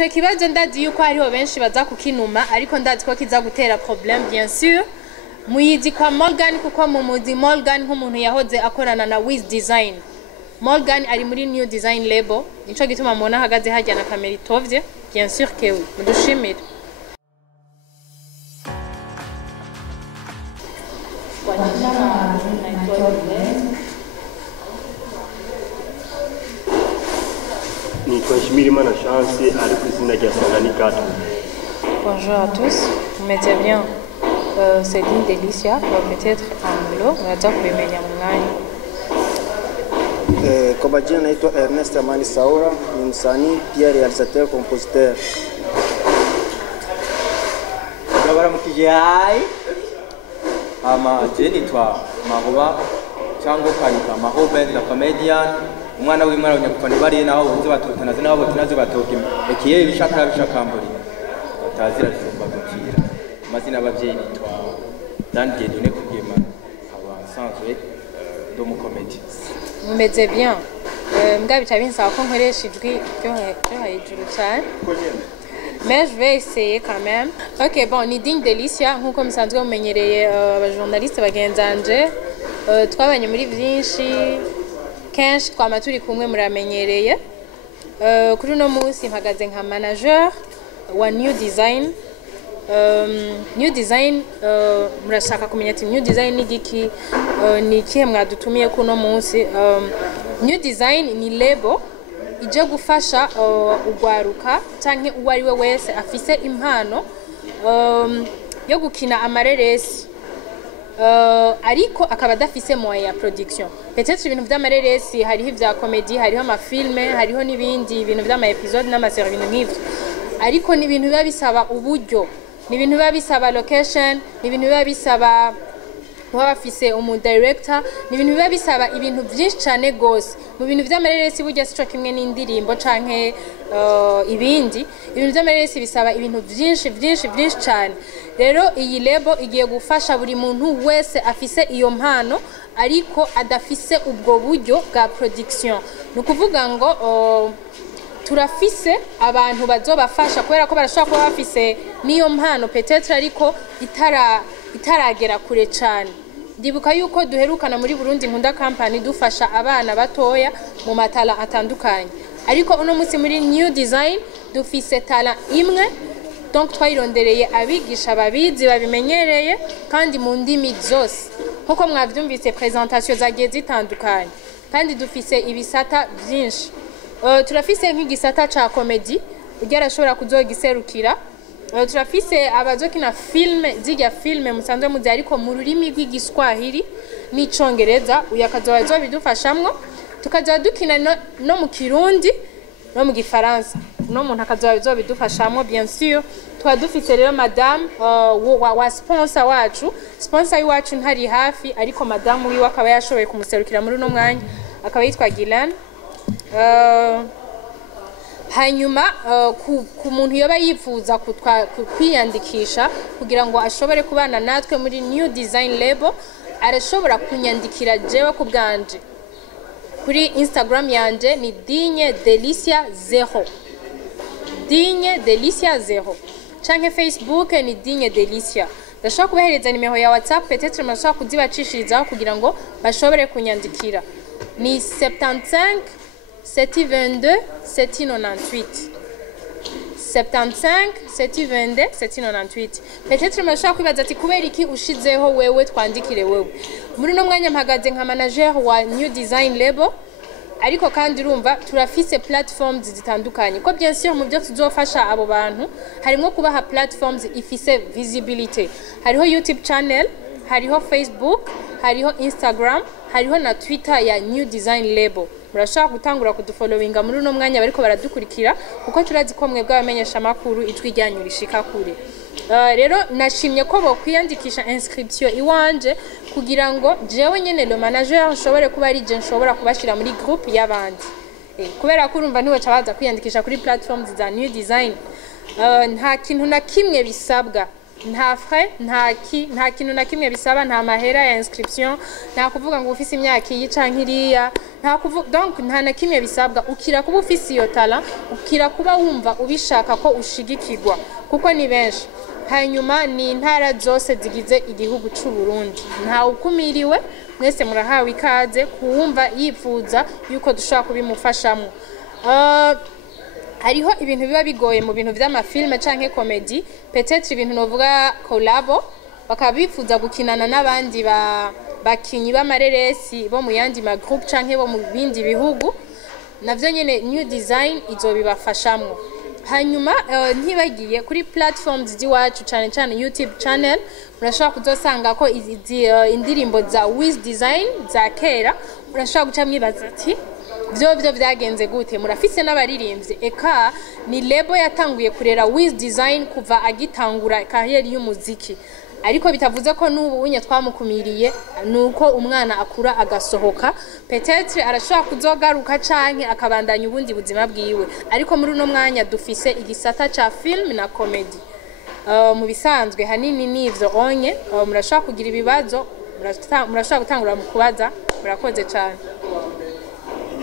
ico kibazo ndazi yuko hariho benshi baza kukinuma ariko ndazi ko kiza gutera problème bien sûr muyizi kwa Morgan kuko mumuzi Morgan nk'umuntu yahoze akorana na Wiz Design. Morgan ari muri New Design Label nico gituma mubona hagaze hajya na kamera itovye bien sûr que oui mudushimire. Nitwashimirimana Chance ari ku izina rya Tanganyika. Bonjour à tous, vous mettez bien c'est Digne Delicia, peut-être anglo, unaweza kuimenya mwanya. Kwa majina naitwa Ernest Amani Saura, ni msanii pia realisateur compositeur. Ndabaramukije hai. Je nitwa Mahoba cyangwa kwandika Mahoba the comedian. Umwana w'imwana w'nyakufani bari naho bunze batutana zina abo tunaze batoke ekiye bishakamburi batazira shumba gukira amazina abavyeyi nitwa Daniel Dieudonné Kugema abasanzwe do mu comedy. Mumeze bien mbwa bitabinsaba ko nkoresha ijwi ryo hejuru cyane mais je vais essayer quand même. OK, bon, ni Digne Delicia nkuko musanzwe mumenyereye abajournaliste bagenzanje twabanye muri byinshi kenshi twama turi kumwe muramenyereye. Kuri no munsi mpagaze nka manager wa New Design. New Design murashaka kumenya ati New Design ni giki ni kihe mwadutumiye kuno munsi. New Design ni label ije gufasha ugwaruka canke uwo ari we wese afise impano yo gukina amareresi ariko akaba adafise moyen ya production. Peut-être ibintu vy'amareresi hariho ivya comedy, hariho amafilme, hariho n'ibindi ibintu vy'ama episode n'amaserie ibintu nk'ivyo, ariko ni ibintu biba bisaba uburyo, ni ibintu biba bisaba location, ni ibintu biba bisaba kuba bafise director, ni ibintu biba bisaba ibintu byinshi cyane gose. Mu bintu vy'amareresi burya sico kimwe n'indirimbo canke ibindi, ibintu vy'amareresi bisaba ibintu byinshi cyane. Rero iyi label igiye gufasha buri muntu wese afise iyo mpano ariko adafise ubwo buryo bwa production. Nukuvuga ngo turafise abantu bazobafasha kubera ko barashobora kuba bafise niyo mpano peut-être ariko itaragera kure cyane. Ndibuka yuko duherukana muri Burundi Nkunda Company dufasha abana batoya mu matala atandukanye, ariko uno munsi muri New Design dufise tala imwe, donc twayirondereye abigisha babizi babimenyereye kandi mu ndimi zose nkuko mwavyumvise presentation zagiye zitandukanye, kandi dufise ibisata byinshi. Turafise nk'igisata ca comedy ugerashobora kuzogiserukira. Turafise abazokina filme zijya filme musanzwe muzi ariko mu rurimi rw'igiswahili n'icongereza uyakazoba bidufashamwo, tukaza dukina no mu kirundi no mu gifaransa, no muntu akazoba bidufashamwo bien sûr. Twa dufise rero madame wa sponsor wacu, sponsor wacu ntari hafi ariko madame wiwe akaba yashoboye kumuserukira muri no mwanya, akaba yitwa Gilan. Hanyuma ku muntu yoba yifuza kwiyandikisha kugira ngo ashobore kubana natwe muri New Design Label, arashobora kunyandikira jewe ku bwanje kuri Instagram yanje ni Digne Delicia 0, Digne Delicia 0, canke Facebook ni Digne Delicia. Ndashaka kubahereza nimero ya WhatsApp, peut-être mashaka kuzibacishirizaho kugira ngo bashobore kunyandikira. Ni 75 722 798 75 722 798. Peut-être mashaka kwibaza ati kubera iki ushizeho wewe twandikire wewe. Muri no mwanya mpagaze nka manager wa New Design Label, ariko kandi urumva turafise platforms zitandukanye ko bien sûr mu byo tuzofasha abo bantu harimo kubaha platforms ifise visibility. Hariho YouTube channel, hariho Facebook, hariho Instagram, hariho na Twitter ya New Design Label. Murashaka gutangura kudufollowinga muri no mwanya bariko baradukurikira kuko turazi ko mwe bw'abamenyesha makuru ijwi ryanyu rishika kure. Rero nashimye ko bo kwiyandikisha inscription iwanje kugira ngo jewe nyene le manager nshobore kuba ari je nshobora kubashira muri group y'abandi. Kubera ko urumva niwe cabaza kwiyandikisha kuri platforms za New Design, nta kintu na kimwe bisabwa nta frais nta kintu na kimwe bisaba, nta mahera ya inscription, nta kuvuga ngo ufise imyaka iyi canke iriya, nta kuvuga donc nta na kimwe bisabwa. Ukira kuba ufise iyo talent, ukira kuba wumva ubishaka ko ushigikirwa kuko ni benshi. Hanyuma ni intara zose zigize igihugu cy'u Burundi, nta ukumiriwe, mwese murahawe ikaze kuwumva yifuza yuko dushaka kubimufashamo. Hariho ibintu biba bigoye mu bintu vy'amafilme canke comedy, peut-être ibintu novuga collabo, bakaba bifuza gukinana n'abandi bakinyi b'amareresi bo mu yandi ma group canke bo mu bindi bihugu, navyo nyene New Design izobibafashamwo. Hanyuma ntibagiye kuri platforms ziwacu cyane cyane YouTube channel, murashobora kuzosanga ko indirimbo za Wiz Design za kera, murashobora guca mwibaza ati byo byagenze gute, murafise n'abaririmbyi. Eka ni label yatanguye kurera Wiz Design kuva agitangura kariyeri y'umuziki, ariko bitavuze ko n'ubu unye twamukumiriye, nuko umwana akura agasohoka, peut-être arashobora kuzogaruka canke akabandanya ubundi buzima bwiwe, ariko muri uno mwanya dufise igisata ca film na comedy. Mu bisanzwe hanini nivyo onye, murashobora kugira ibibazo, murashobora gutangura mu kubaza. Murakoze cyane.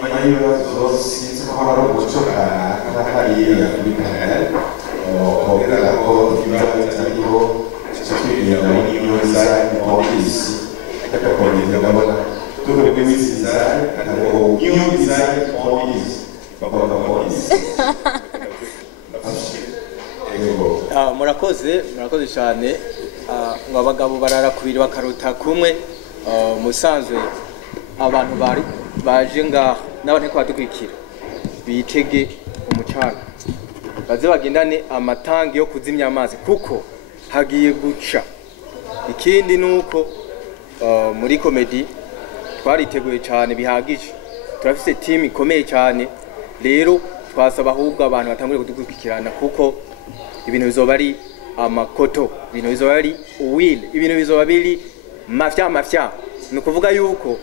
Inyuma sinzi ko hari umuco hariya kuri kanal kubera ko ibibazo bitariho cyakiriya muri New Design Office akakongera ndabona turi muri design ariko New Design Office bakora office. murakoze cyane. ngo abagabo barara kubiri bakaruta kumwe. Musanzwe abantu baje ngaha n'abantu ko badukwikira bitege umucanga, baze bagendane amatangi yo kuzimya amazi kuko hagiye guca. Ikindi nuko muri comedy twariteguye cyane bihagije, turafise team ikomeye cyane, rero twasaba ahubwo abantu batangure kudukwikirana kuko ibintu bizoba ari amakoto, ibintu bizoba ari will, ibintu bizoba biri mafya. Nukuvuga yuko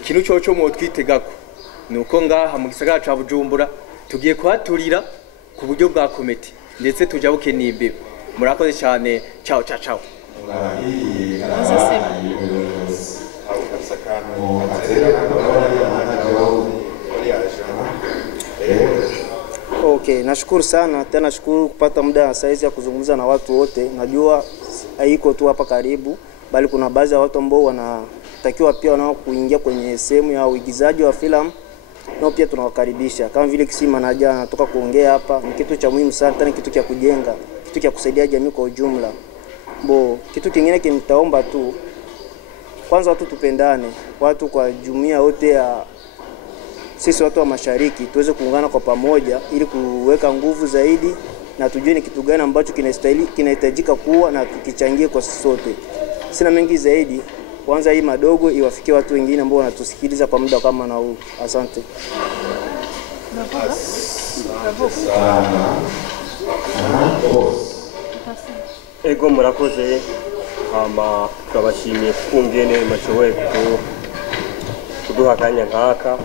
ikintu cyo mu twitegako nuko ngaha mu gisagara ca Bujumbura tugiye kuhaturira ku buryo bwa comedy, ndetse tujabuke n'imbibe. Murakoze cyane. Ciao. Okay, nashukuru sana tena, nashukuru kupata muda saizi ya kuzungumza na watu wote. Najua haiko tu hapa karibu, bali kuna baadhi ya watu ambao wanatakiwa pia nao kuingia kwenye sehemu ya uigizaji wa filamu, nao pia tunawakaribisha. Kama vile Kisima na jana natoka kuongea hapa, ni kitu cha muhimu sana, tena kitu cha kujenga, kitu cha kusaidia jamii kwa ujumla. Kitu kingine kinitaomba tu, kwanza watu tupendane, watu kwa jumuiya yote ya sisi watu wa Mashariki tuweze kuungana kwa pamoja ili kuweka nguvu zaidi na tujue ni kitu gani ambacho kinahitajika kuwa na tukichangie kwa sisi sote. Sina mengi zaidi, kwanza hii madogo iwafikie watu wengine ambao wanatusikiliza kwa muda kama na huu. Asante. Ego murakoze, turabashimiye kumvene mashoboye kuduha akanya nkaka.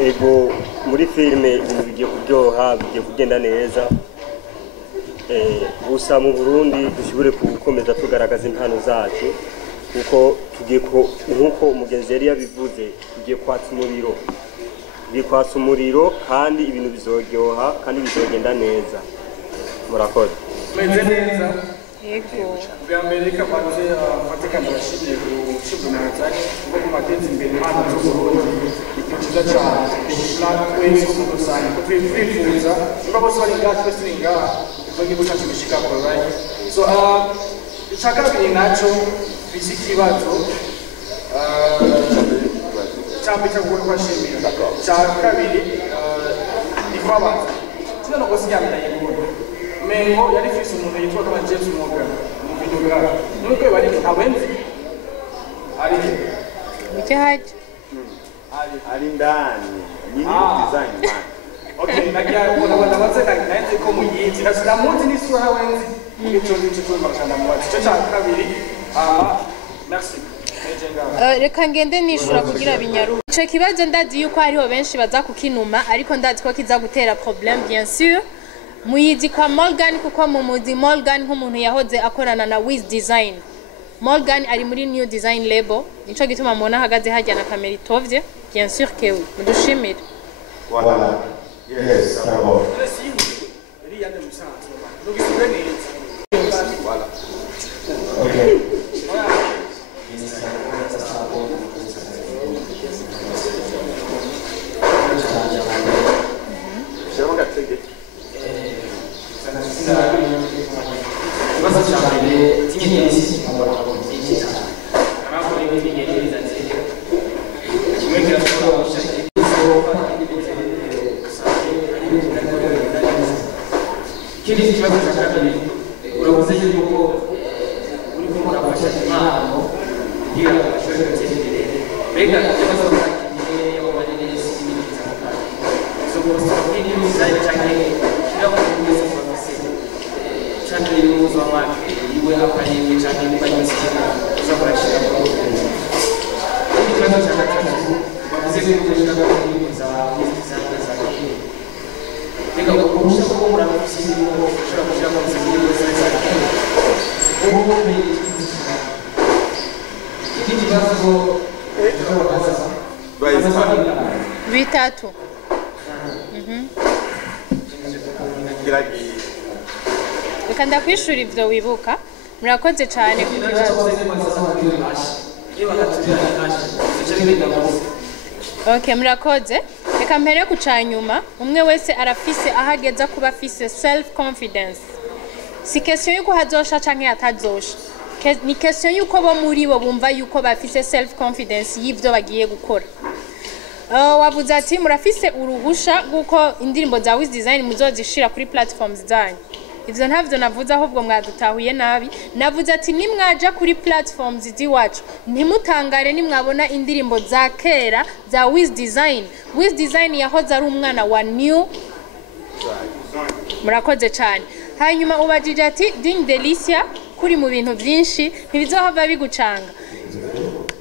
Ego muri filime ibintu bigiye kuryoha, bigiye kugenda neza. Gusa mu Burundi dushobore gukomeza tugaragaza impano zacu kuko tugiye nkuko umugenzi yari yabivuze, tugiye kwatsa umuriro kandi ibintu bizoryoha kandi bizogenda neza. Murakoze. Meze neza. Yego. Bwa Amerika baje fatika ndashimye kushimira cyane ngo kumateza imbere impano zo Burundi. Ikiza cyane. Twese kudusanga twifuza ngo bose bari ngaha twese ngaha tugiye gushaka imishika ko right. So ishaka biri naco bisikibazo cyambika kwa shimira. Cyaka biri ni kwa bantu. Tino ngo sijamira yego. Mengo yari fisi umuntu yitwa kama James Morgan mu video bwa nuko bari abenzi ari Mikahaje ari ndani ni design man. Okay, nakia kuna baze naenze ko muyiti na muzi ni sura wenzi icyo twakanda mu cyo cya kabiri merci. Reka ngende nishura kugira binyaru. Ico kibazo ndazi yuko hariho benshi baza kukinuma, ariko ndazi ko kiza gutera problem bien sûr. muyizi kwa Morgan kuko mumuzi Morgan nk'umuntu yahoze akorana na Wiz Design. Morgan ari muri New Design Label, nico gituma mubona hagaze hajya na kamera itovye, bien sûr que oui. Mudushimire. Voilà. Yes, d'abord. Voilà. Okay. Bitatu. Reka ndakwishura ivyo wibuka. Murakoze cyane ku kibazo. Okay, murakoze. Reka mpere ku cyanyuma. Umwe wese arafise ahageza kuba afise self confidence. Si question yuko hazosha canke atazosha. Ni question yuko bo muri bo bumva yuko bafise self confidence y'ivyo bagiye gukora. Wavuze ati murafise uruhusha guko indirimbo za Wiz Design muzozishira kuri platforms zanyu. Ivyo ntavyo navuze ahubwo mwadutahuye nabi. Navuze ati nimwaja kuri platforms ziwacu ntimutangare nimwabona indirimbo za kera za Wiz Design. Wiz Design yahoze ari umwana wa New. Murakoze cyane. Hanyuma ubajije ati Ding Delicia kuri mu bintu byinshi ntibizohava bigucanga.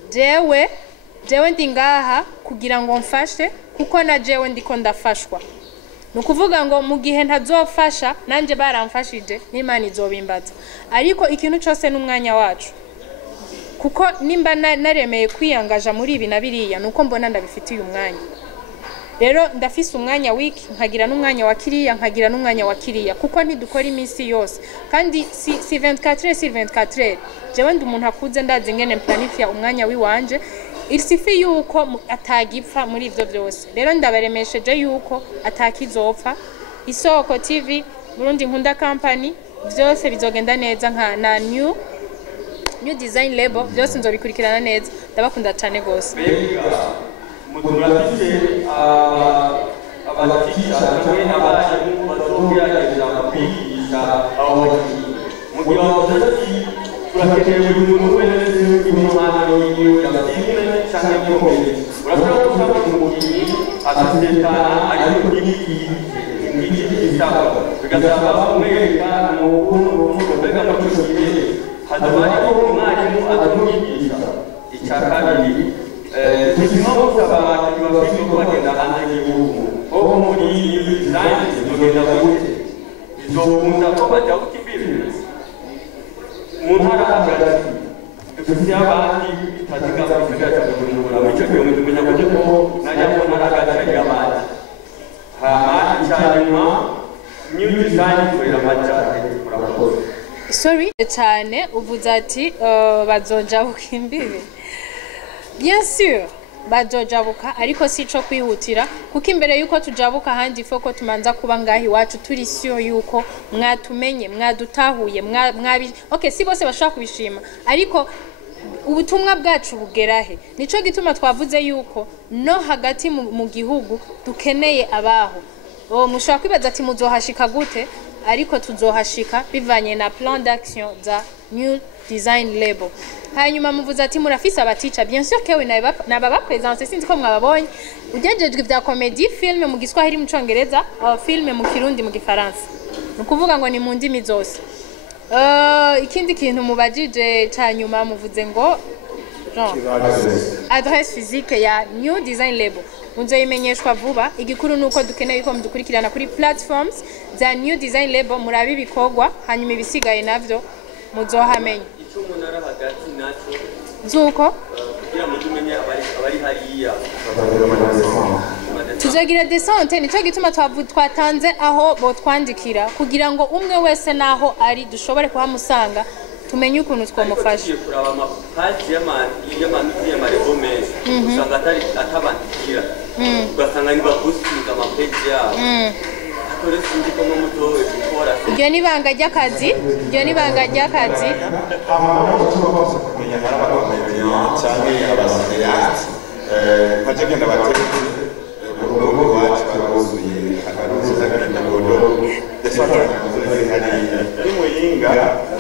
Jewe ndi ngaha kugira ngo mfashe kuko na jewe ndiko ndafashwa. Nukuvuga ngo mu gihe ntazofasha nanje baramfashije n'Imana izobimbaza. Ariko ikintu cyose n'umwanya wacu. Kuko nimba naremeye kwiyangaja muri ibi na biriya nuko mbona ndabifitiye umwanya. Rero ndafise umwanya wiki nkagira n'umwanya wa kiriya nkagira n'umwanya wa kiriya kuko ntidukora iminsi yose kandi si 24 jewe ndi umuntu akuze ndazi ngene planifia umwanya wiwanje ilsifi yuko atagipfa muri ivyo byose. Rero ndabaremesheje yuko atakizopfa. Isoko TV Burundi Nkunda Company byose bizogenda neza nka na New Design Label byose nzobikurikirana neza. Ndabakunda cyane gose. Mudurafite abatisha cyangwa n'abarimu bazogerageza kwigisha abo mu gihe bavuze turakeneye buri muntu wese impano yiwe yabyize cyangwa yakomeye. Urashobora gusanga umukinnyi agatekana ariko n'iki gisaba bigasaba kumwereka umuntu mbega mu cyuzuye hazaba ariko umwarimu azamwigisha. Icya kabiri tuzima gusaba abantu bafite ko bagenda hanze y'igihugu aho muri iyi design zogenda gute izokunda ko bajya kukibira mu ntara hagati dufite abandi bitaziga kugira cyane kugira ngo icyo gihe tumenya ko najya mu ntara hagati y'abandi cyanyuma New Design kwera macane. Sorry cyane uvuze ati bazoja bukimbibe. Bien sûr bazojabuka ariko sico kwihutira kuko imbere yuko tujabuka handi foko tumanza kuba ngahi wacu turi sio yuko mwatumenye mwadutahuye mwabi okay si bose bashaka kubishima ariko ubutumwa bwacu bugerahe. Nico gituma twavuze yuko no hagati mu gihugu dukeneye abaho. Mushaka kwibaza ati muzohashika gute ariko tuzohashika bivanye na plan d'action za New Design Label. Hanyuma muvuze ati murafise abaticha bien sûr que we nababa présence sinzi ko mwababonye ugejejwe bya comedy film mu Giswahili mu Congereza film mu Kirundi mu Gifaransa. Nukuvuga ngo ni mu ndimi zose. Ikindi kintu mubajije cyanyuma muvuze ngo adresse physique ya New Design Label. muzoyimenyeshwa vuba. Igikuru nuko dukeneye ko mudukurikirana kuri platforms za New Design Label murabi bikorwa hanyuma ibisigaye navyo muzohamenya. Ico umuntu ari hagati naco Zuko kugira ngo tumenye abari hariya tuzogira descente nico gituma twatanze aho botwandikira kugira ngo umwe wese naho ari dushobore kuhamusanga tumenye ukuntu twamufasha. kuraba amapaji y'amarebo menshi usanga atabandikira ugasanga ni bagusiga amapeji yabo akore sinzi ko mutowe gukora iryo ni banga ry'akazi kumenya n'abakomediya cyangwa abasiriyati nkajya genda batetse urugo rwacu baruzuye akaruzuza k'indodo ndetse bakaruzuye hariya n'imuyinga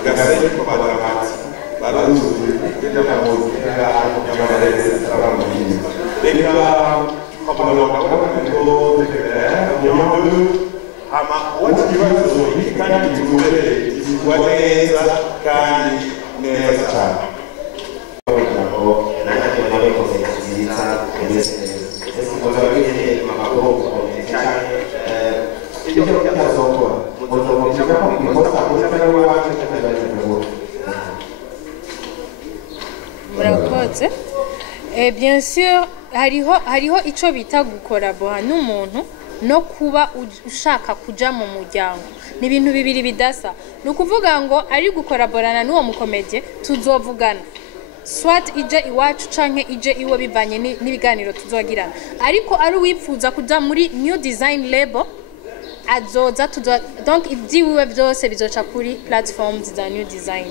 gasenye ko badramati baruzuye kujya mu muzika y'abarezi abamuyinga reka nkabona ngo nyamdu ama wati kibazo iki kandi kitubereye kizwa neza kandi neza cyane murakoze. Bien sûr hariho ico bita gukorabora n'umuntu no kuba ushaka kuja mu muryango ni ibintu bibiri bidasa. Nukuvuga ngo ari gukoraborana n'uwo mukomedie tuzovugana swat ije iwacu canke ije iwe bivanye n'ibiganiro tuzogirana, ariko ari wipfuza kuja muri New Design Label azoza donc ibyiwe byose bizoca kuri platforms za New Design.